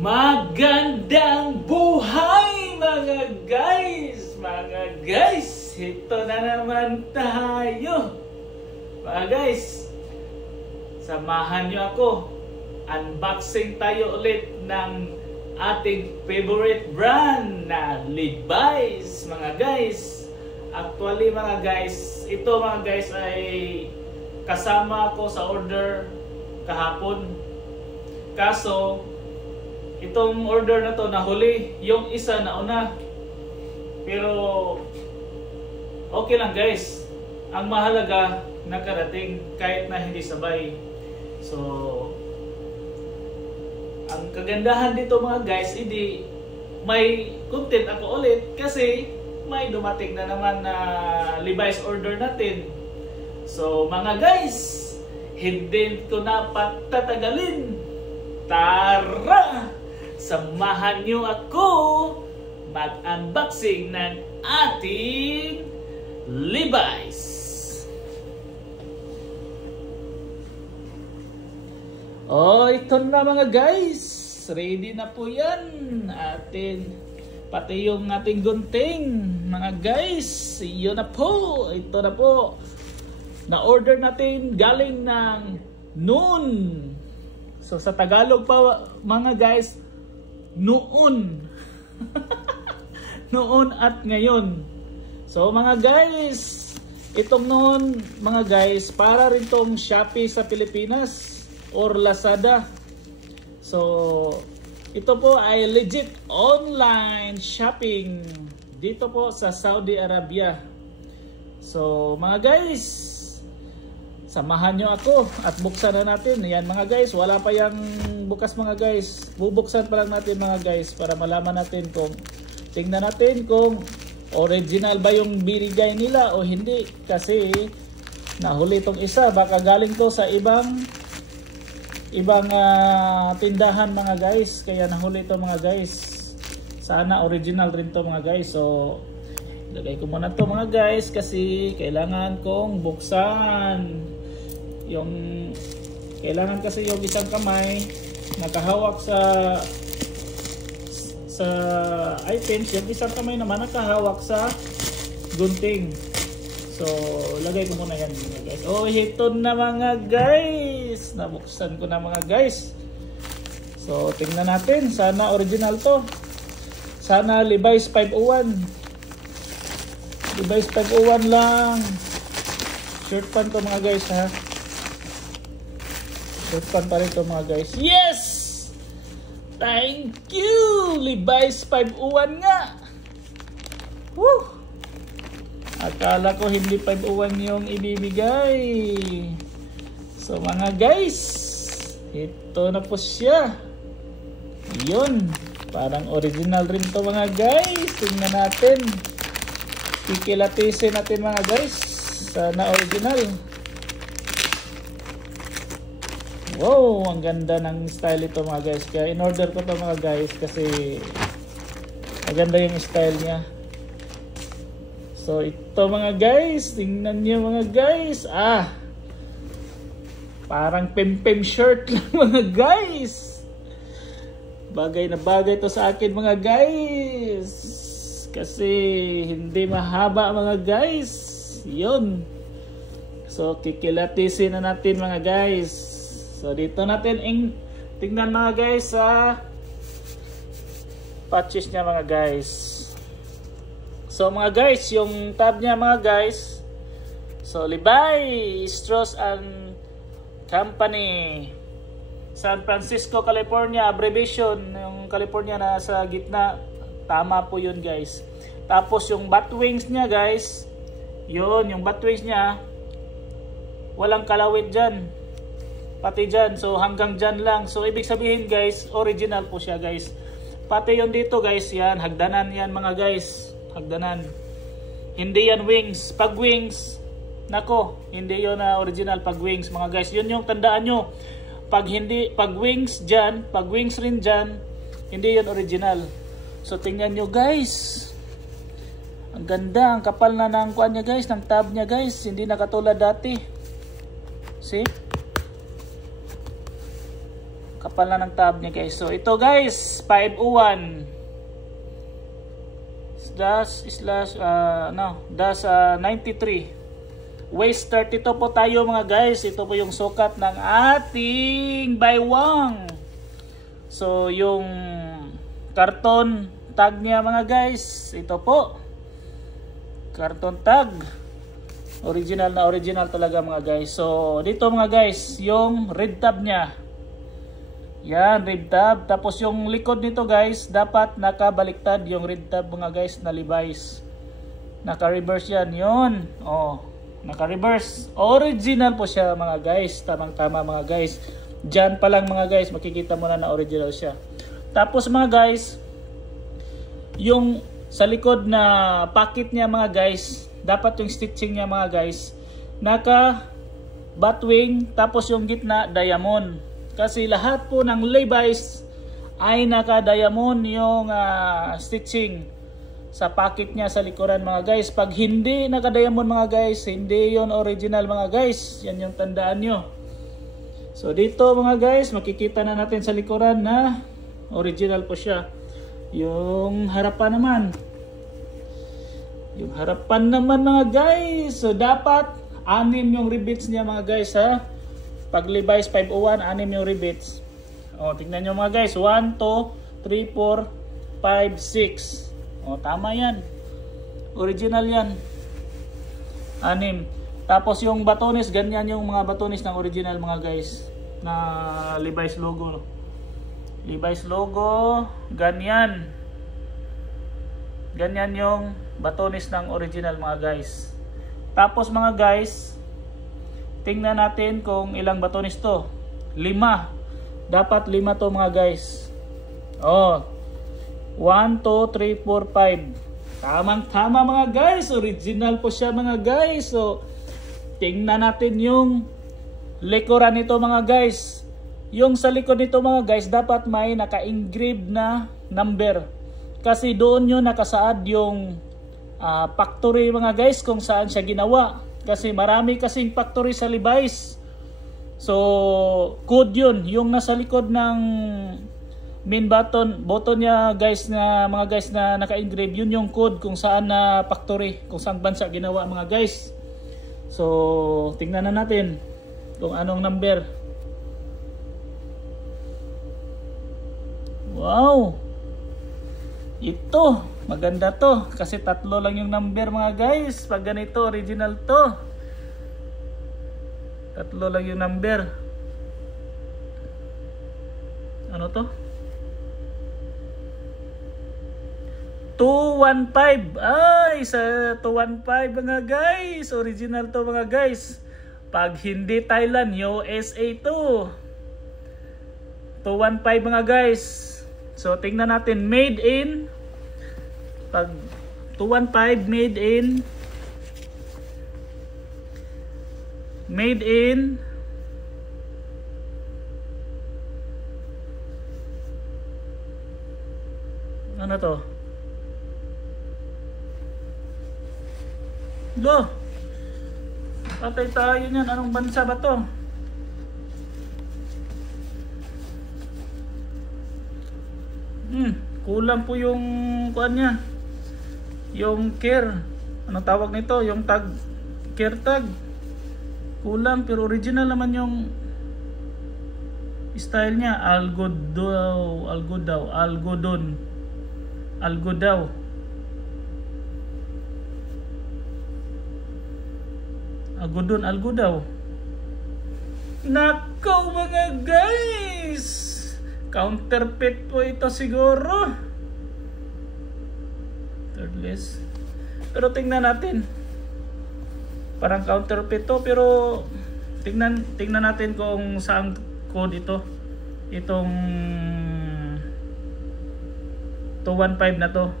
Magandang buhay mga guys! Mga guys, ito na naman tayo. Mga guys, samahan nyo ako. Unboxing tayo ulit ng ating favorite brand na Levi's mga guys. Actually mga guys, ito mga guys ay kasama ko sa order kahapon. Kaso itong order na to nahuli, yung isa nauna. Pero okay lang guys. Ang mahalaga nakarating kahit na hindi sabay. So ang kagandahan dito mga guys, hindi may content ako ulit kasi may dumating na naman na Levi's order natin. So mga guys, hindi ko na patatagalin. Tara! Samahan nyo ako mag-unboxing ng ating Levi's. Oh, ito na mga guys. Ready na po yan. Pati yung ating gunting. Mga guys, yun na po. Ito na po. Na-order natin galing ng noon. So sa Tagalog pa mga guys, noon. Noon at ngayon. So mga guys, itong noon mga guys, para rin tong Shopee sa Pilipinas or Lazada. So ito po ay legit online shopping dito po sa Saudi Arabia. So mga guys, samahan nyo ako at buksan na natin. Yan mga guys, wala pa yung bukas mga guys. Bubuksan pa lang natin mga guys para malaman natin kung, tingnan natin kung original ba yung binigay nila o hindi. Kasi nahuli itong isa. Baka galing to sa ibang tindahan mga guys. Kaya nahuli ito mga guys. Sana original rin to mga guys. So ilagay ko muna to mga guys kasi kailangan kong buksan. Kailangan kasi yung isang kamay nakahawak sa items, yung isang kamay naman nakahawak sa gunting. So lagay ko muna yan mga guys. Oh, ito na mga guys, nabuksan ko na mga guys. So tingnan natin, sana original to. Sana Levi's 501. Levi's 501 lang. Shirt pan to mga guys ha. Shirt pan pa rin to mga guys. Yes! Thank you! Levi's 501 nga. Woo! Akala ko hindi 501 yung ibibigay. So mga guys, ito na po siya. Yun. Parang original rin to mga guys. Tingnan natin. Kikilatisin natin mga guys. Sana original. Wow, ang ganda ng style ito mga guys. Kaya in-order ko to mga guys kasi maganda yung style niya. So ito mga guys, tingnan niyo mga guys. Parang pem-pem shirt lang mga guys. Bagay na bagay to sa akin mga guys. Kasi hindi mahaba mga guys. Yun. So kikilatisin na natin mga guys. So dito natin tingnan mga guys sa patches niya mga guys. So mga guys, yung tab niya mga guys. So Levi's Strauss and Company, San Francisco, California. Abbreviation yung California na sa gitna. Tama po yun guys. Tapos yung bat wings niya guys, yun yung bat wings niya, walang kalawit dyan, pati dyan. So hanggang dyan lang. So ibig sabihin guys, original po siya guys. Pati yun dito guys, yan hagdanan yan mga guys. Hagdanan. Hindi yan wings. Pag wings, nako, hindi yun na original pag wings mga guys. Yun yung tandaan nyo. Pag wings dyan, pag wings rin dyan, hindi yun original. So tingnan nyo guys. Ang ganda, ang kapal na ng kuan niya guys, ng tab niya guys. Hindi na katulad dati. See? Kapal na ng tab niya guys. So ito guys, 501 dash slash dash 93. Waist 32 po tayo mga guys. Ito po yung sukat ng ating baywang. So yung karton tag niya mga guys, ito po. Karton tag. Original na original talaga mga guys. So dito mga guys, yung red tab niya. Yan, red tab. Tapos yung likod nito guys, dapat nakabaliktad yung red tab mga guys na Levi's. Naka-reverse yan. Yun. Oh, naka-reverse. Original po siya mga guys. Tamang-tama mga guys. Diyan pa lang mga guys, makikita mo na original siya. Tapos mga guys, yung sa likod na pocket niya mga guys, dapat yung stitching niya mga guys, naka batwing, tapos yung gitna diamond. Kasi lahat po ng Levi's ay naka-diamond yung stitching sa pocket niya sa likuran mga guys. Pag hindi naka-diamond mga guys, hindi yon original mga guys. Yan yung tandaan nyo. So dito mga guys, makikita na natin sa likuran na original po siya. Yung harapan naman. Yung harapan naman mga guys. So dapat 6 yung rivets niya mga guys ha. Pag Levi's 501, 6 yung rivets. O, tingnan nyo mga guys. 1, 2, 3, 4, 5, 6. O, tama yan. Original yan. 6. Tapos yung batones, ganyan yung mga batones ng original mga guys. Na Levi's logo. Levi's logo, ganyan. Ganyan yung batones ng original mga guys. Tapos mga guys, tingnan natin kung ilang batones to. 5. Dapat 5 to mga guys. Oh. 1, 2, 3, 4, 5. Tamang-tama mga guys. Original po siya mga guys. So, tingnan natin yung likuran nito mga guys. Yung sa likod nito mga guys, dapat may naka-engrave na number. Kasi doon yun nakasaad yung factory mga guys kung saan siya ginawa. Kasi marami kasing factory sa Levi's. So, code yun. Yung nasa likod ng main button niya guys na mga guys na naka-engrave, yun yung code kung saan na factory, kung saan bansa ginawa mga guys. So, tingnan na natin kung anong number. Wow! Ito, maganda to kasi 3 lang yung number mga guys. Pag ganito, original to. 3 lang yung number. Ano to? 215. Ay, sa 215 mga guys. Original to mga guys. Pag hindi Thailand, USA to. 215 mga guys. So, tingnan natin. Made in. Pag 215, made in. Made in. Ano to? Go! Patay tayo niyan. Anong bansa ba to? Kulang po yung kuan niya. Yung care. Anong tawag nito? Yung tag. Care tag. Kulang pero original naman yung style niya. Algodon. Algodaw. Nakaw mga guys. Counterfeit po ito siguro. Threadless. Pero tingnan natin. Parang counterfeit to pero tingnan natin kung saan code ito. Itong 215 na to.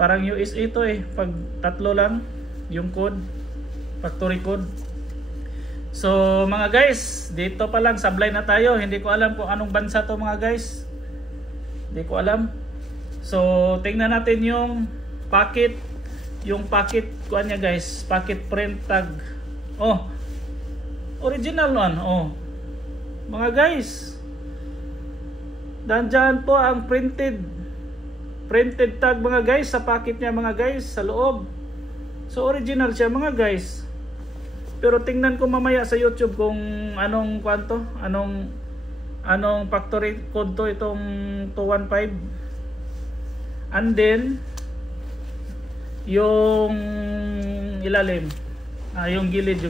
Parang USA to eh. Pag 3 lang yung code. Factory code. So mga guys, dito pa lang sablay na tayo. Hindi ko alam kung anong bansa to mga guys. Hindi ko alam. So tingnan natin yung packet. Yung packet kuan niya guys. Packet print tag. Oh. Original one. Oh. mga guys. Dandyan po ang printed tag mga guys sa packet niya mga guys sa loob. So original siya mga guys. Pero tingnan ko mamaya sa YouTube kung anong kwanto, anong factory code to itong 215. And then yung ilalim, yung gilid,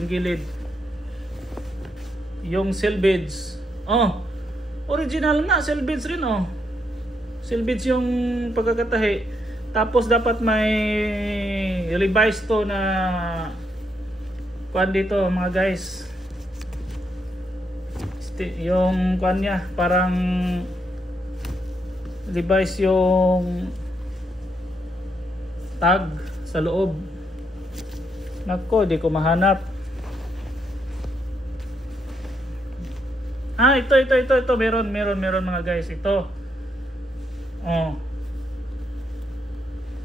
yung selvage. Oh, original nga, selvage rin oh. Selvage yung pagkakatahi. Tapos dapat may revise to na kuan dito mga guys. Yung kuan niya parang revise yung tag sa loob. Nako, di ko mahanap. Ito meron mga guys, ito. Oh.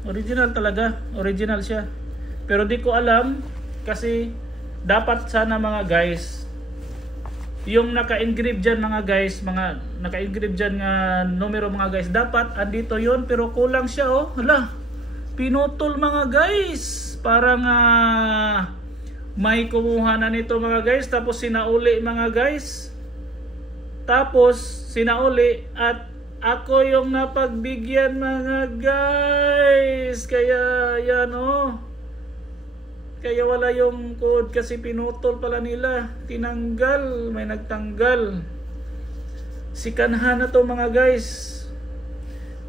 Original talaga, original siya. Pero di ko alam kasi dapat sana mga guys yung naka-engrave dyan mga guys, mga naka-engrave dyan nga numero mga guys, dapat andito yun pero kulang siya oh. Hala, pinutol mga guys. Parang may kumuha na nito mga guys tapos sinauli mga guys. Tapos sinauli at ako yung napagbigyan mga guys. Kaya yan oh. Kaya wala yung code kasi pinutol pala nila. Tinanggal, may nagtanggal. Sikanhan na to mga guys.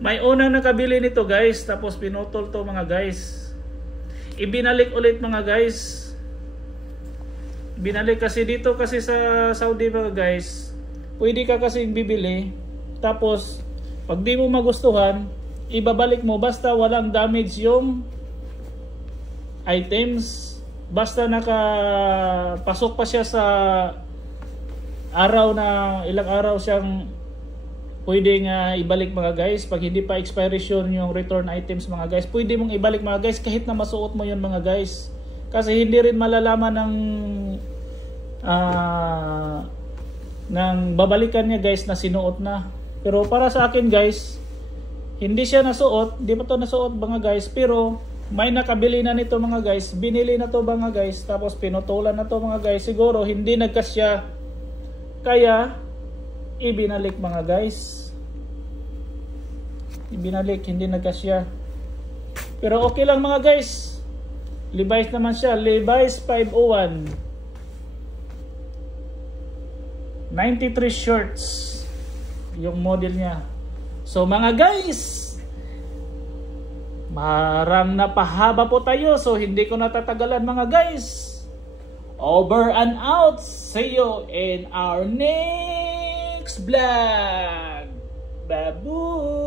May unang nakabili nito guys, tapos pinutol to mga guys. Ibinalik ulit mga guys. Binalik kasi dito kasi sa Saudi mga guys. Pwede ka kasi bibili, tapos pag di mo magustuhan, ibabalik mo basta walang damage yung items. Basta nakapasok pa siya sa araw na ilang araw siyang pwedeng ibalik mga guys. Pag hindi pa expiration yung return items mga guys, pwede mong ibalik mga guys kahit na masuot mo yun mga guys. Kasi hindi rin malalaman ng babalikan niya guys na sinuot na. Pero para sa akin guys, hindi siya nasuot, hindi pa to nasuot mga guys, pero may nakabili na nito mga guys, binili na to mga guys, tapos pinutulan na to mga guys. Siguro hindi nagkasya, kaya ibinalik mga guys. Ibinalik, hindi nagkasya. Pero okay lang mga guys. Levi's naman siya, Levi's 501. 93 shirts yung model niya. So mga guys, marang napahaba po tayo, so hindi ko natatagalan mga guys. Over and out. See you in our next vlog. Babu.